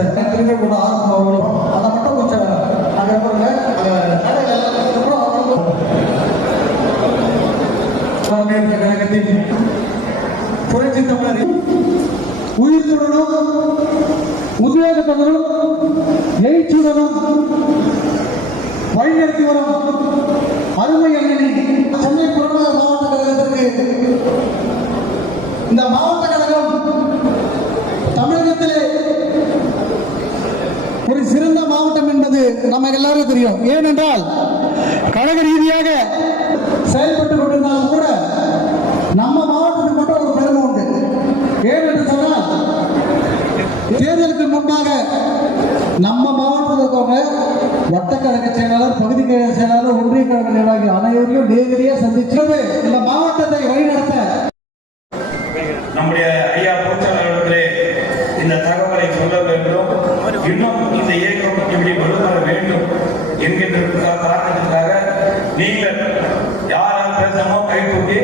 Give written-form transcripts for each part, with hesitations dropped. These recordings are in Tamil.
இந்த திருவிழா ஆரம்பம் அதை மட்டும் கொஞ்சம் கழகத்தின் புரட்சி தமிழர் உயிர்ப்புடனும் உத்வேகத்துடனும் எழுச்சியுடனும் வழிநடத்தி வரும் அருமை அண்ணனை சென்னை புறநகர் மாவட்ட கழகத்திற்கு இந்த மாவட்ட கழகம் தமிழகத்திலே ஒரு சிறந்த மாவட்டம் என்பது நமக்கு எல்லாரும் தெரியும். ஏனென்றால் கழக ரீதியாக செயல்பட்டுக் கொண்டிருந்தாலும் கூட நம்ம மாவட்டத்துக்கு மட்டும் ஒரு பெருமை உண்டு. ஏனென்று சொன்னால் தேர்தலுக்கு முன்பாக நம்ம மாவட்டத்தில் இருக்கவங்க வட்டக்கழக செயலாளர், பகுதி கழக செயலாளர், ஒன்றிய கழக நிர்வாகி அனைவரையும் நேரடியாக சந்திச்சு இந்த மாவட்டத்தை வழிநடத்த நம்முடைய ஐயா பொருளாளர்களே இந்த தகவலை சொல்ல வேண்டும். இன்னும் இந்த இயக்கம் இப்படி வலுவர வேண்டும் என்கின்ற காரணத்திற்காக நீங்கள் யாரால் பேசணுமோ கை தூக்கி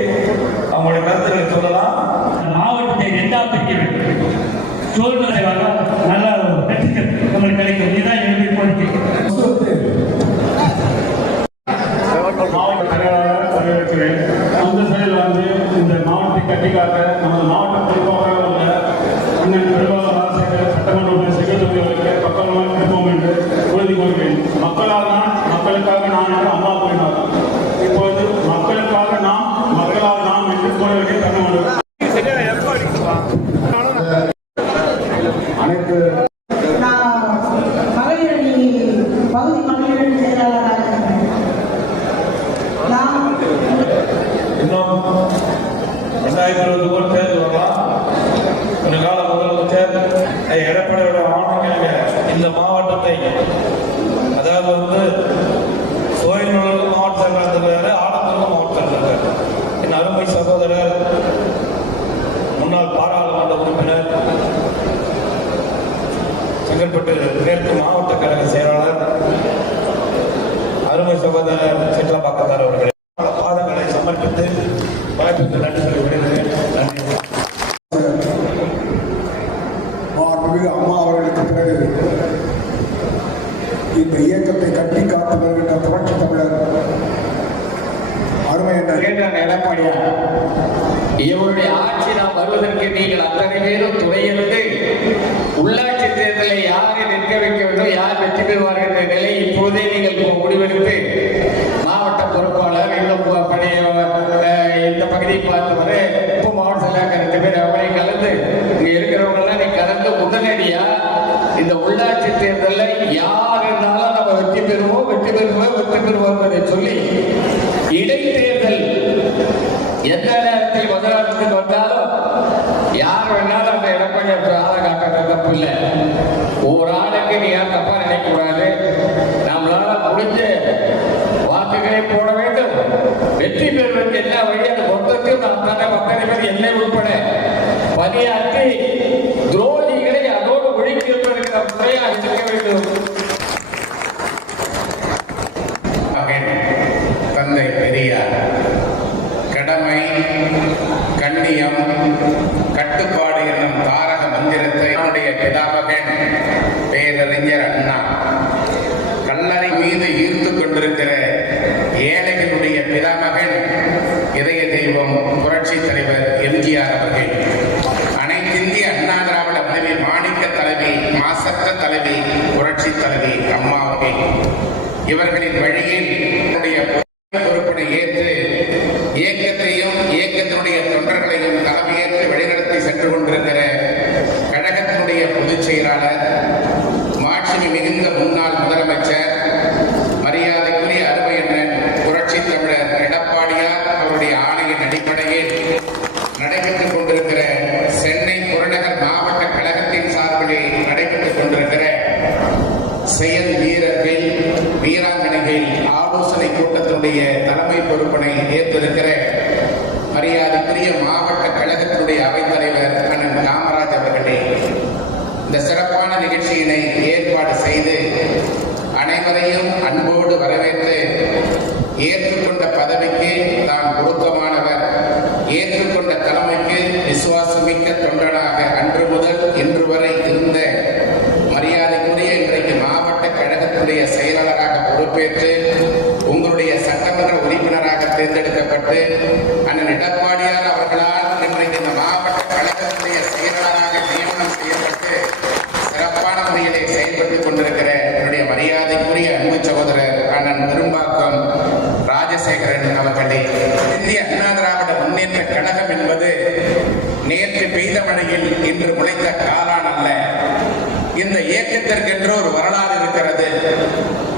அவங்களுடைய கருத்துக்களை சொல்லலாம். மாவட்டத்தை இரண்டாக பிரிக்க வேண்டும். சூழ்நிலை நல்ல வெற்றிகள் நம்மளுக்கு கிடைக்கும். இதுதான் என்னுடைய கோரிக்கை. மாவட்ட செயலாளர் வரவேற்கிறேன். அந்த செயல் வந்து இந்த மாவட்டத்தை கட்டிக்காக்க நமது மாவட்ட பொறுப்பாக உள்ள அண்ணன் பெரும்பாலும் ராஜசேகர் சட்டமன்ற செக்ரட்டரிகளுக்கு பக்கமாக இருப்போம் என்று உறுதி கொள்கிறேன். மக்களால் நான், மக்களுக்காக நான் என்று அம்மா கூறினார். இப்போது மக்களுக்காக நாம், மக்களால் நாம் என்று கூற வேண்டிய தருணம் உள்ளது. அனைத்து பகுதி மகளிர் செயலாளராக இன்னும் 2020 தேர்தல் வரலாம். ஒரு கால முதலமைச்சர் எடப்பாடியோட ஆணையாக இந்த மாவட்டத்தை, அதாவது வந்து சோழநல்லூர் மாவட்ட செயலாளர், ஆலந்தூர் மாவட்ட செயலாளர், என் அருமை சகோதரர் முன்னாள் பாராளுமன்ற உறுப்பினர், செங்கல்பட்டு மேற்கு மாவட்ட கழக செயலாளர் அருமை சகோதரர் சிட்லம்பாக்கத்தார் அவர்கள் பாதங்களை சமர்ப்பித்து வாய்ப்புக்கு நன்றிகளை விடுகிறேன். நன்றி. அம்மா அவர்களுக்கு பிறகு இந்த இயக்கத்தை கட்டி காத்து வருகின்ற புரட்சி தமிழர் அருமை என்ற எடப்பாடியார் இவருடைய ஆட்சி நாம் வருவதற்கு நீங்கள் அத்தனை பேரும் துணையிருந்து உள்ளாட்சி தேர்தலை யாரை நிற்க வைக்க வேண்டும், யார் வெற்றி பெறுவார்கள் என்ற நிலை இப்போதே நீங்கள் முடிவெடுத்து மாவட்ட பொறுப்பாளர் இந்த பகுதியை பார்த்து வர இப்போ மாவட்ட செயலாளர் 2 பேர் அவரை கலந்து இங்க இருக்கிறவங்கெல்லாம் நீ கலந்து உடனடியா இந்த உள்ளாட்சி தேர்தலில் யார் இருந்தாலும் நம்ம வெற்றி பெறுவோம் என்பதை சொல்லி இடைத்தேர்தல் எந்த நேரத்தில் முதலாளத்துக்கு வந்தாலும் யார் வேணாலும் அந்த எடப்பாடி ஆளை காட்டுறது தப்பு இல்லை. ஒரு ஆளுக்கு நீ யார் தப்பா நினைக்கக்கூடாது. நம்மளால முடிஞ்ச வாக்குகளை போட வேண்டும். வெற்றி பெறுவதற்கு என்ன வழி, அந்த மொத்தத்தையும் நாம் தானே மக்கள் பேர் என்னை உட்பட பணியாற்றி துரோகிகளை அதோடு ஒழிக்கிறதற்கு நாம் முறையாக இருக்க வேண்டும். தந்தை பெரியார் கடமை, கண்ணியம், கட்டுப்பாடு என்னும் தாரக மந்திரத்தை நம்முடைய பிதாமகன் பேரறிஞர் அண்ணா கல்லறை மீது ஈர்த்து கொண்டிருக்கிற ஏழைகளுடைய பிதாமகன் இதய தெய்வம் புரட்சி தலைவர் எம்ஜிஆர் அவர்கள், அனைத்திந்திய அண்ணா திராவிட தலைவி மாணிக்க தலைவி, மாசற்ற தலைவி புரட்சி தலைவி அம்மா அவர்கள், இவர்களின் வழியில் பொறுப்பினை ஏற்று இயக்கத்தையும் இயக்கத்தினுடைய தொண்டர்களையும் தலைமையேற்று வழிநடத்தி சென்று கொண்டிருக்கிற கழகத்தினுடைய பொதுச் செயலாளர், மாட்சிமை மிகுந்த முன்னாள் முதலமைச்சர், மரியாதைக்குரிய அருமை அண்ணன் புரட்சி தமிழர் எடப்பாடியார் அவருடைய ஆணையின் அடிப்படையில் நடைபெற்றுக் கொண்டிருக்கிற சென்னை புறநகர் மாவட்ட கழகத்தின் சார்பிலே நடைபெற்றுக் கொண்டிருக்கிற செயல் வீரர்கள், வீராங்கனைகள் ஆலோசனை கூட்டத்தினுடைய தலைமை பொறுப்பினை ஏற்றிருக்கிற மரியாதைக்குரிய மாவட்ட கழகத்தினுடைய அவைத்தலைவர் அண்ணன் காமராஜ் அவர்களே, இந்த சிறப்பான நிகழ்ச்சியினை ஏற்பாடு செய்து அனைவரையும் அன்போடு வரவேற்று ஏற்றுக்கொண்ட பதவிக்கு தான் பொருத்தமானவர், ஏற்றுக்கொண்ட தலைமைக்கு விசுவாசமிக்க தொண்டனாக அன்று முதல் இன்று வரை இருந்த இயக்கத்திற்கென்று ஒரு வரலாறு இருக்கிறது.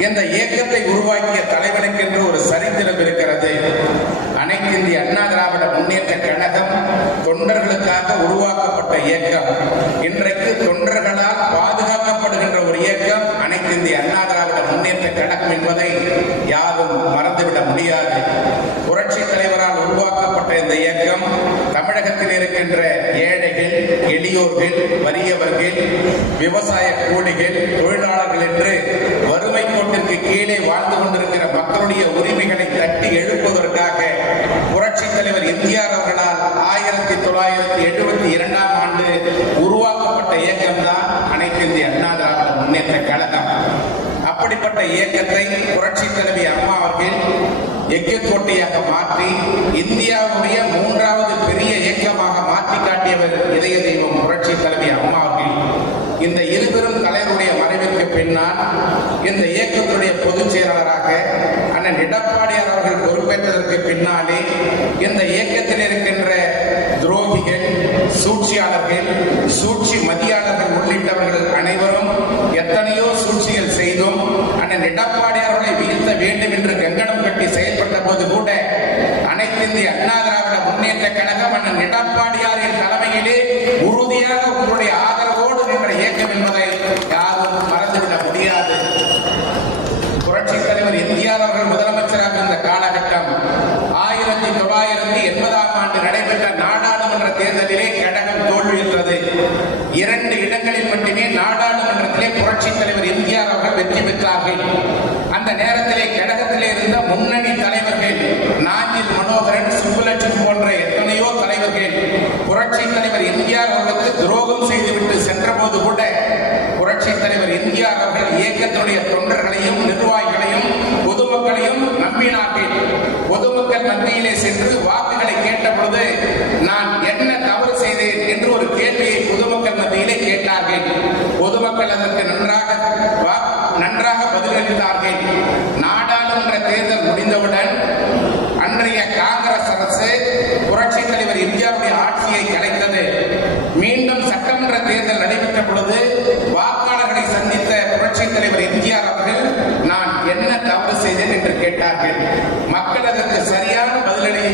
இந்த இயக்கத்தை உருவாக்கிய தலைவனுக்கென்று ஒரு சரித்திரம் இருக்கிறது. அனைத்து இந்திய அண்ணா திராவிட முன்னேற்ற கழகம் தொண்டர்களுக்காக உருவாக்கப்பட்ட இயக்கம். இன்றைக்கு தொண்டர்களால் பாதுகாக்கப்படுகின்ற ஒரு இயக்கம் அனைத்து இந்திய அண்ணா திராவிட முன்னேற்ற கழகம் என்பதை யாரும் மறந்துவிட முடியாது. புரட்சி தலைவரால் உருவாக்கப்பட்ட இந்த இயக்கம் தமிழகத்தில் இருக்கின்ற ஏழைகள், எளியோர்கள், வறியவர்கள், விவசாய கூலிகள், தொழிலாளர்கள் என்று வறுமை கோட்டிற்கு கீழே வாழ்ந்து கொண்டிருக்கிற மக்களுடைய உரிமைகளை தட்டி எழுப்புவதற்காக புரட்சி தலைவர் எம்ஜிஆர் அவர்களால் 1972ஆம் ஆண்டு உருவாக்கப்பட்ட இயக்கம்தான் அனைத்து இந்திய அண்ணா திராவிட முன்னேற்ற கழகம். அப்படிப்பட்ட இயக்கத்தை புரட்சி தலைவி அம்மா அவர்கள் எக்கோட்டையாக மாற்றி இந்தியாவுடைய 3வது பெரிய இயக்கமாக மாற்றி காட்டியவர் இதய தெய்வம் புரட்சி தலைவி அம்மா அவர்கள். இந்த இருபெரும் தலைவருடைய மறைவிற்கு பின்னால் இந்த இயக்கத்துடைய பொதுச் செயலாளராக அண்ணன் எடப்பாடியார் அவர்கள் பொறுப்பேற்றதற்கு பின்னாலே இந்த இயக்கத்தில் இருக்கின்ற துரோகிகள், சூழ்ச்சியாளர்கள், சூழ்ச்சி மதியாளர்கள் உள்ளிட்டவர்கள் அனைவரும் எத்தனையோ சூழ்ச்சிகள் செய்தும் அண்ணன் எடப்பாடியார் அவர்களை வீழ்த்த வேண்டும் என்று கங்கணம் கட்டி செயல்பட்ட போது கூட அனைத்து இந்திய அண்ணா திராவிட முன்னேற்ற கழகம் அண்ணன் எடப்பாடியாரின் தலைமையிலே உறுதியாக உங்களுடைய ஆதரவோடு நின்ற இயக்கம் என்பதை யாரும் மறந்துவிட முடியாது. புரட்சி தலைவர் எம்ஜிஆர் அவர்கள் முதலமைச்சராக இருந்த காலகட்டம் 1980ஆம் ஆண்டு நடைபெற்ற நாடாளுமன்ற தேர்தலிலே கழகம் தோல்வியுற்றது. 2 இடங்களில் மட்டுமே நாடாளுமன்றத்திலே புரட்சி தலைவர் எம்ஜிஆர் அவர்கள் வெற்றி பெற்றார்கள். அந்த நேரத்திலே கழகத்திலே இருந்த முன்னணி தலைவர்கள் நாஞ்சில் மனோகரன், சுப்புலட்சுமி போன்ற எத்தனையோ தலைவர்கள் புரட்சி தலைவர் எம்ஜிஆர் அவர்களுக்கு துரோகம் செய்துவிட்டு சென்ற போது கூட புரட்சி தலைவர் எம்ஜிஆர் அவர்கள் இயக்கத்துடைய தொண்டர்களையும் நிர்வாகிகளையும் பொதுமக்களையும் நம்பினார்கள். பொதுமக்கள் மத்தியிலே சென்று வாக்குகளை கேட்ட பொழுது நான் என்ன தவறு செய்தேன் என்று ஒரு கேள்வியை பொதுமக்கள் மத்தியிலே கேட்டார்கள். பொதுமக்கள் அதற்கு நன்றாக பதிலளித்தார்கள். நாடாளுமன்ற தேர்தல் முடிந்தவுடன் அன்றைய காங்கிரஸ் அரசு புரட்சி தலைவர் எம்ஜிஆருடைய ஆட்சியை கலைத்தது. மீண்டும் சட்டமன்ற தேர்தல் நடைபெற்ற பொழுது வாக்காளர்களை சந்தித்த புரட்சி தலைவர் எம்ஜிஆர் அவர்கள் நான் என்ன தவறு செய்தேன் என்று கேட்டார்கள். மக்கள் அதற்கு சரியான பதிலை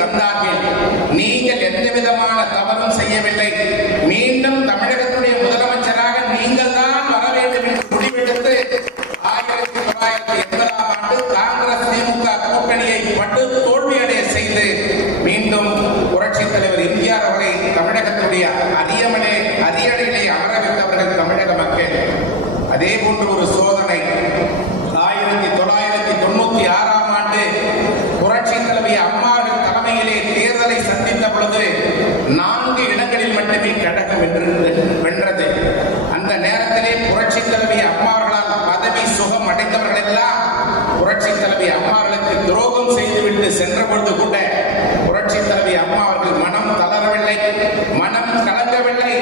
தந்தார்கள். நீங்கள் எந்த விதமான தவறும் செய்யவில்லை, மீண்டும் தமிழகத்துடைய முதலமைச்சராக நீங்கள் தான் வர வேண்டும் என்று முடிவெடுத்து 1980ஆம் ஆண்டு காங்கிரஸ் திமுக கூட்டணியை பட்டு தோல்வியடைய செய்து மீண்டும் புரட்சி தலைவர் எம்ஜிஆர் அவர்களை தமிழகத்துடைய அரியணையிலே அமர வைத்தவர்கள் தமிழக மக்கள். அதே போன்று ஒரு சோதனை 1996ஆம் ஆண்டு புரட்சி தலைவி அம்மாவின் தலைமையிலே தேர்தலை சந்தித்த பொழுது 4 இடங்களில் மட்டுமே கழகம் வென்றது. அந்த நேரத்திலே புரட்சி தலைவி அம்மாவர்களால் பதவி சுகம் அடைந்தவர்கள் எல்லாம் புரட்சி தலைவி அம்மாவர்களுக்கு துரோகம் செய்துவிட்டு சென்ற பொழுது கூட புரட்சி தலைவி அம்மா அவர்கள் மனம் தளரவில்லை, மனம் கலங்கவில்லை.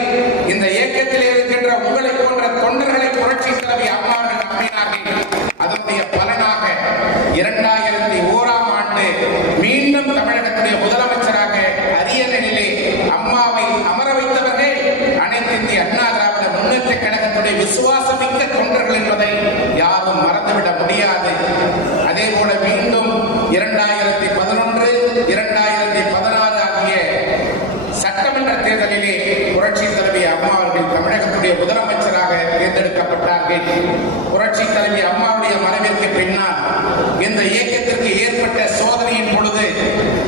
இந்த இயக்கத்தில் இருக்கின்ற உங்களை போன்ற தொண்டர்களை புரட்சி தலைவி அம்மா அவர்கள் நம்பினார்கள். அதனுடைய பலனாக 2001ஆம் ஆண்டு மீண்டும் தமிழகத்துடைய முதலமைச்சராக அரியணையிலே அம்மாவை அமர வைத்தவர்கள் அனைத்து இந்திய அண்ணா திராவிட முன்னேற்ற கழகத்துடைய விசுவாசமிக்க தொண்டர்கள் என்பதை யாரும் மறந்துவிட முடியாது. அதே போல மீண்டும் 2011, 2016 ஆகிய சட்டமன்ற தேர்தலிலே புரட்சி தலைவி அம்மா அவர்கள் தமிழகத்துடைய முதலமைச்சராக தேர்ந்தெடுக்கப்பட்டார்கள். புரட்சி தலைவி அம்மாவுடைய மறைவிற்கு பின்னால் இந்த இயக்கத்திற்கு ஏற்பட்ட சோதனையின் பொழுது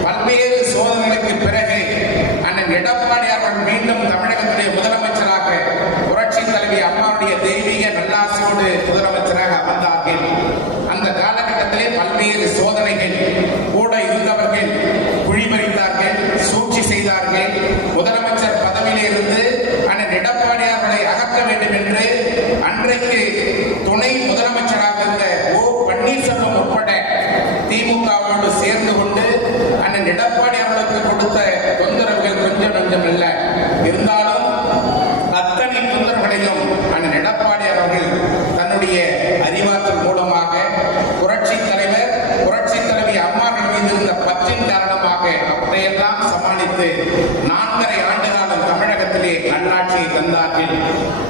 பல்வேறு சோதனைகளுக்கு பிறகு அண்ணன் எடப்பாடியார் அவர்கள் மீண்டும் தமிழகத்துடைய முதலமைச்சராக புரட்சி தலைவி அம்மாவுடைய தெய்வீக நல்லாசியோடு முதலமைச்சராக அமர்ந்தார்கள். அந்த காலகட்டத்திலே பல்வேறு சோதனைகள் கூட இருந்தவர்கள் குழிமறித்தார்கள், சூழ்ச்சி செய்தார்கள். முதலமைச்சர் பதவியிலே இருந்து அண்ணன் எடப்பாடியார் அவர்களை அகற்ற வேண்டும் என்று அன்றைக்கு துணை முதலமைச்சராக இருந்த ஓ பன்னீர்செல்வம் உட்பட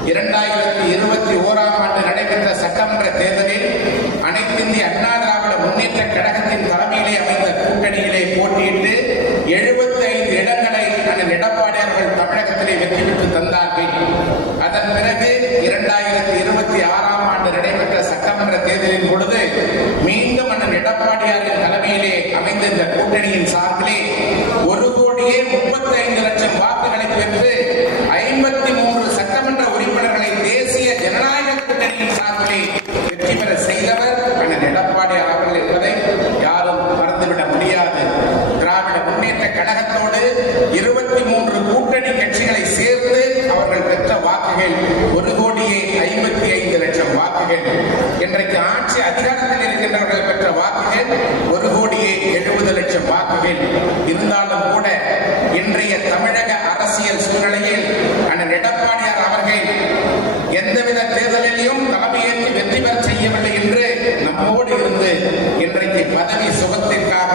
2021ஆம் ஆண்டு நடைபெற்ற சட்டமன்ற தேர்தலில் அனைத்து இந்திய அண்ணா திராவிட முன்னேற்ற கழகத்தின் தலைமையிலே அமைந்த கூட்டணியிலே போட்டியிட்டு 75 இடங்களை அண்ணன் எடப்பாடி அவர்கள் தமிழகத்திலே வெற்றி பெற்று தந்தார்கள். அதன் பிறகு 2026ஆம் ஆண்டு நடைபெற்ற சட்டமன்ற தேர்தலின் பொழுது மீண்டும் அண்ணன் எடப்பாடியாரின் தலைமையிலே அமைந்த இந்த கூட்டணியின் சார்பிலே 1,35,00,000 வாக்குகளை பெற்று 53 சட்டமன்ற உறுப்பினர்களை தேசிய ஜனநாயக கூட்டணியின் சார்பிலே வெற்றி பெற செய்தவர் அண்ணன் எடப்பாடியார் அவர்கள் என்பதை யாரும் மறந்துவிட முடியாது. திராவிட முன்னேற்ற கழகத்தோடு 23 கூட்டணி கட்சிகளை சேர்த்து அவர்கள் பெற்ற வாக்குகள் 1,55,00,000 வாக்குகள். இன்றைக்கு ஆட்சி அதிகாரத்தில் இருக்கின்றவர்கள் பெற்ற வாக்குகள் 1,70,00,000 வாக்குகள். இருந்தாலும் கூட இன்றைய தமிழக அரசியல் சூழ்நிலையில் அண்ணன் எடப்பாடியார் அவர்கள் எந்தவித தேர்தலிலும் தலைமையேற்று வெற்றி பெற செய்யவில்லை என்று நம்மோடு இருந்து இன்றைக்கு பதவி சுகத்திற்காக